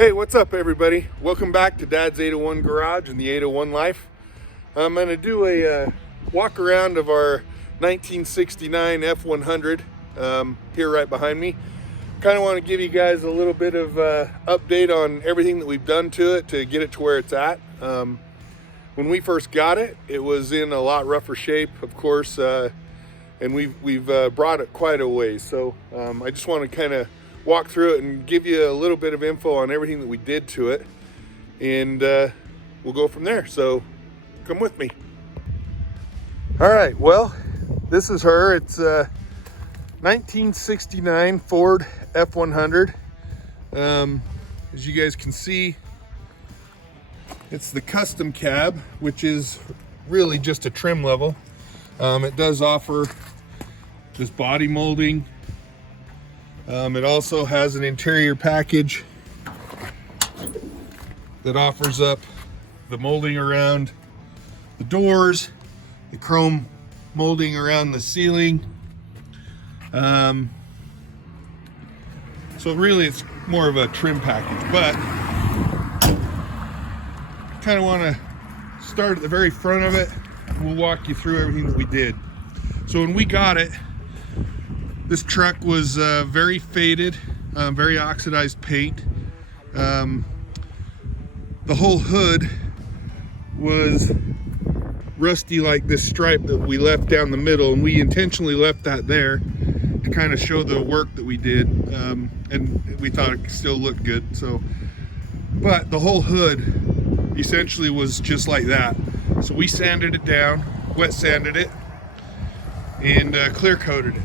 Hey, what's up everybody? Welcome back to Dad's 801 Garage and the 801 Life. I'm going to do a walk around of our 1969 F100 here right behind me. Kind of want to give you guys a little bit of update on everything that we've done to it to get it to where it's at. When we first got it, it was in a lot rougher shape, of course, and we've brought it quite a ways. So I just want to kind of walk through it and give you a little bit of info on everything that we did to it, and we'll go from there. So come with me. All right, well, this is her. It's 1969 Ford F100. As you guys can see, it's the custom cab, which is really just a trim level. It does offer this body molding. It also has an interior package that offers up the molding around the doors, the chrome molding around the ceiling. So really it's more of a trim package, but kind of want to start at the very front of it. We'll walk you through everything that we did. So when we got it, this truck was very faded, very oxidized paint. The whole hood was rusty, like this stripe that we left down the middle, and we intentionally left that there to kind of show the work that we did, and we thought it still looked good. So, but the whole hood essentially was just like that. So we sanded it down, wet sanded it, and clear coated it.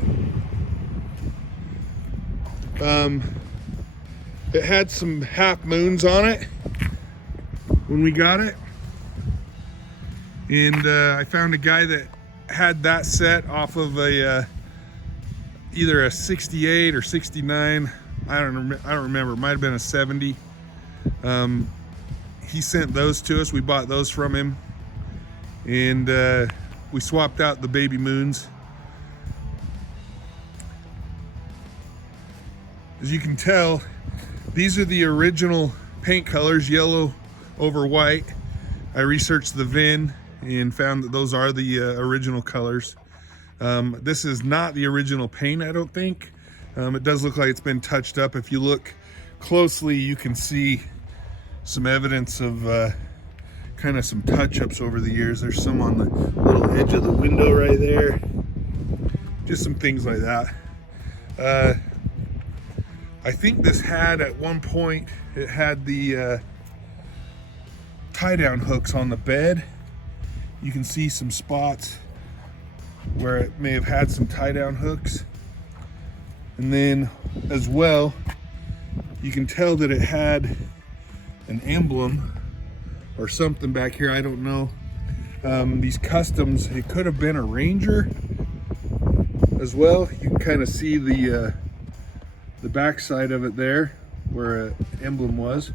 It had some half moons on it when we got it, and I found a guy that had that set off of a either a 68 or 69. I don't remember. It might have been a 70. He sent those to us. We bought those from him, and we swapped out the baby moons. As you can tell, these are the original paint colors, yellow over white. I researched the VIN and found that those are the original colors. This is not the original paint, I don't think. It does look like it's been touched up. If you look closely, you can see some evidence of kind of some touch-ups over the years. There's some on the little edge of the window right there. Just some things like that. I think this had, at one point, it had the tie-down hooks on the bed. You can see some spots where it may have had some tie-down hooks. And then, as well, you can tell that it had an emblem or something back here, I don't know. These customs, it could have been a Ranger as well. You can kind of see the back side of it there where an emblem was.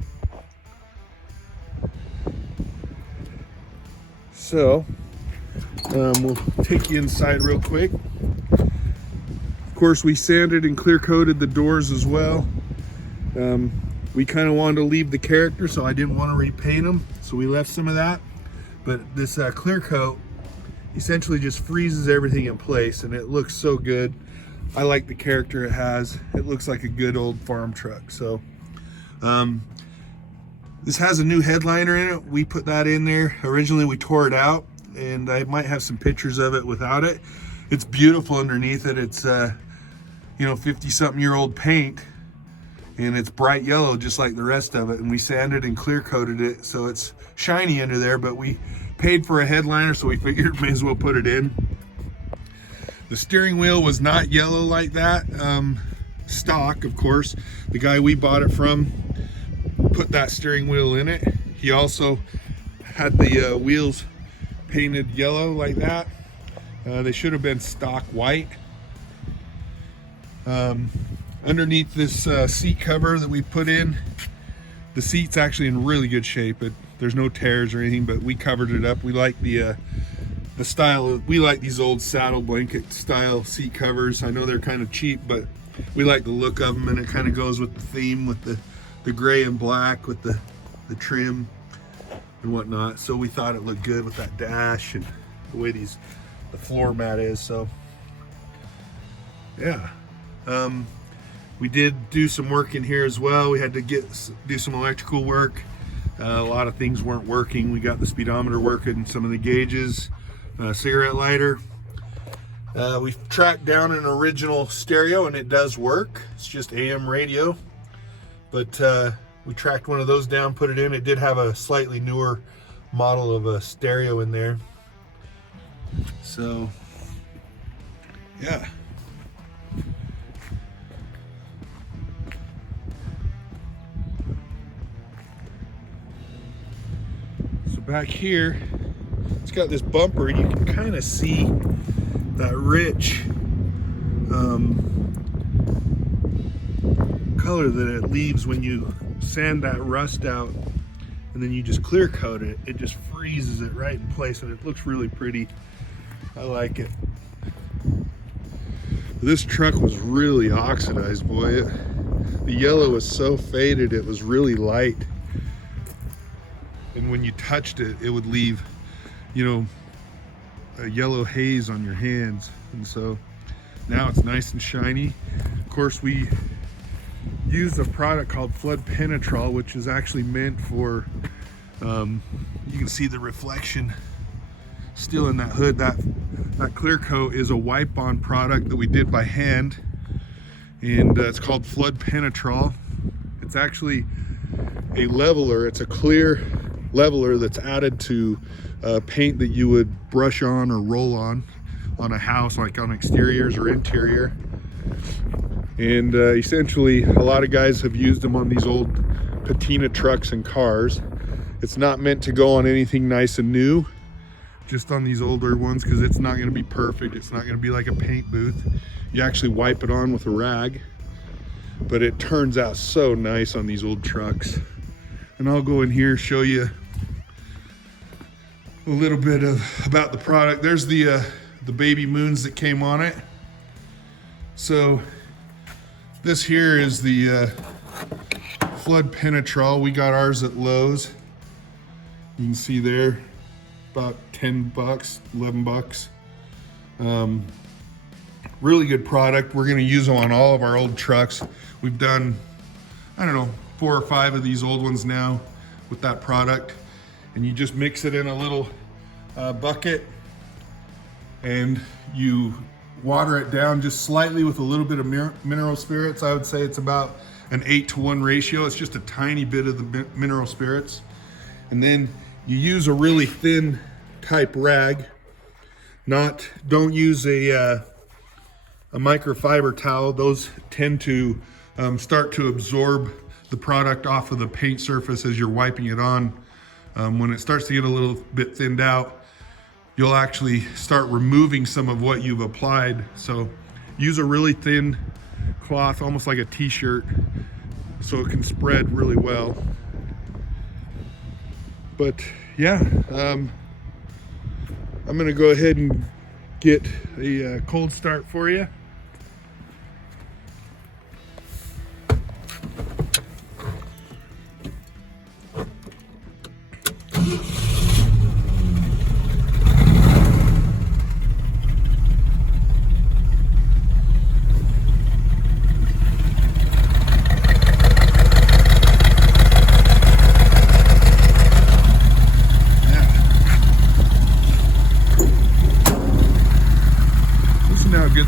So we'll take you inside real quick. Of course, we sanded and clear coated the doors as well. We kind of wanted to leave the character, so I didn't want to repaint them, so we left some of that. But this clear coat essentially just freezes everything in place, and it looks so good. I like the character it has. It looks like a good old farm truck. So this has a new headliner in it. We put that in there. Originally we tore it out, and I might have some pictures of it without it. It's beautiful underneath it. It's 50-something-year-old paint, and it's bright yellow just like the rest of it. And we sanded and clear coated it so it's shiny under there, but we paid for a headliner, so we figured may as well put it in. The steering wheel was not yellow like that. Stock, of course. The guy we bought it from put that steering wheel in it. He also had the wheels painted yellow like that. They should have been stock white. Underneath this seat cover that we put in, the seat's actually in really good shape. There's no tears or anything, but we covered it up. We like the style. We like these old saddle blanket style seat covers. I know they're kind of cheap, but we like the look of them, and it kind of goes with the theme with the the gray and black with the trim and whatnot. So we thought it looked good with that dash and the way the floor mat is. So yeah, we did do some work in here as well. We had to do some electrical work. A lot of things weren't working. We got the speedometer working, some of the gauges, cigarette lighter. We've tracked down an original stereo and it does work. It's just AM radio, but we tracked one of those down, put it in. It did have a slightly newer model of a stereo in there. So yeah. So back here, it's got this bumper. You can kind of see that rich color that it leaves when you sand that rust out and then you just clear coat it. It just freezes it right in place and it looks really pretty. I like it. This truck was really oxidized, boy. The yellow was so faded, it was really light. And when you touched it, it would leave, you know, a yellow haze on your hands. And so now it's nice and shiny. Of course, we use a product called Ford F100, which is actually meant for, you can see the reflection still in that hood. That clear coat is a wipe-on product that we did by hand, and it's called Ford F100. It's actually a leveler. It's a clear leveler that's added to paint that you would brush on or roll on a house, like on exteriors or interior. And essentially, a lot of guys have used them on these old patina trucks and cars. It's not meant to go on anything nice and new, just on these older ones, because it's not going to be perfect. It's not going to be like a paint booth. You actually wipe it on with a rag, but it turns out so nice on these old trucks. And I'll go in here, show you a little bit about the product. There's the baby moons that came on it. So this here is the Ford F100. We got ours at Lowe's. You can see there, about 10 bucks, 11 bucks. Really good product. We're gonna use them on all of our old trucks. We've done, I don't know, 4 or 5 of these old ones now with that product. And you just mix it in a little bucket and you water it down just slightly with a little bit of mineral spirits. I would say it's about an 8-to-1 ratio. It's just a tiny bit of the mineral spirits. And then you use a really thin type rag. Don't use a microfiber towel. Those tend to start to absorb the product off of the paint surface as you're wiping it on. When it starts to get a little bit thinned out, you'll actually start removing some of what you've applied. So use a really thin cloth, almost like a t-shirt, so it can spread really well. But yeah, I'm gonna go ahead and get a cold start for you.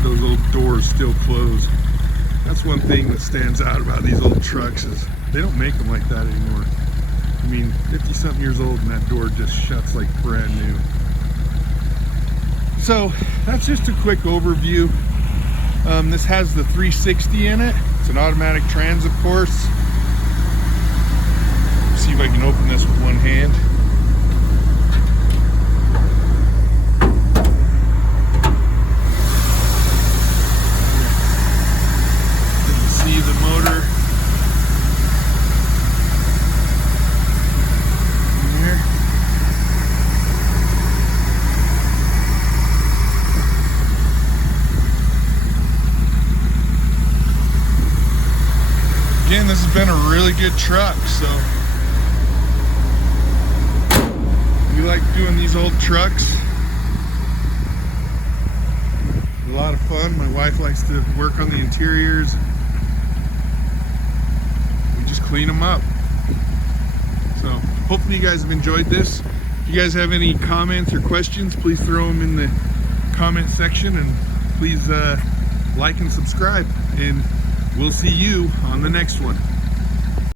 Those old doors still close. That's one thing that stands out about these old trucks, is they don't make them like that anymore. I mean, 50-something years old and that door just shuts like brand new. So that's just a quick overview. This has the 360 in it. It's an automatic trans, of course. See if I can open this with one hand. Again, this has been a really good truck, so we like doing these old trucks. A lot of fun. My wife likes to work on the interiors. We just clean them up. So hopefully you guys have enjoyed this. If you guys have any comments or questions, please throw them in the comment section, and please like and subscribe, and we'll see you on the next one.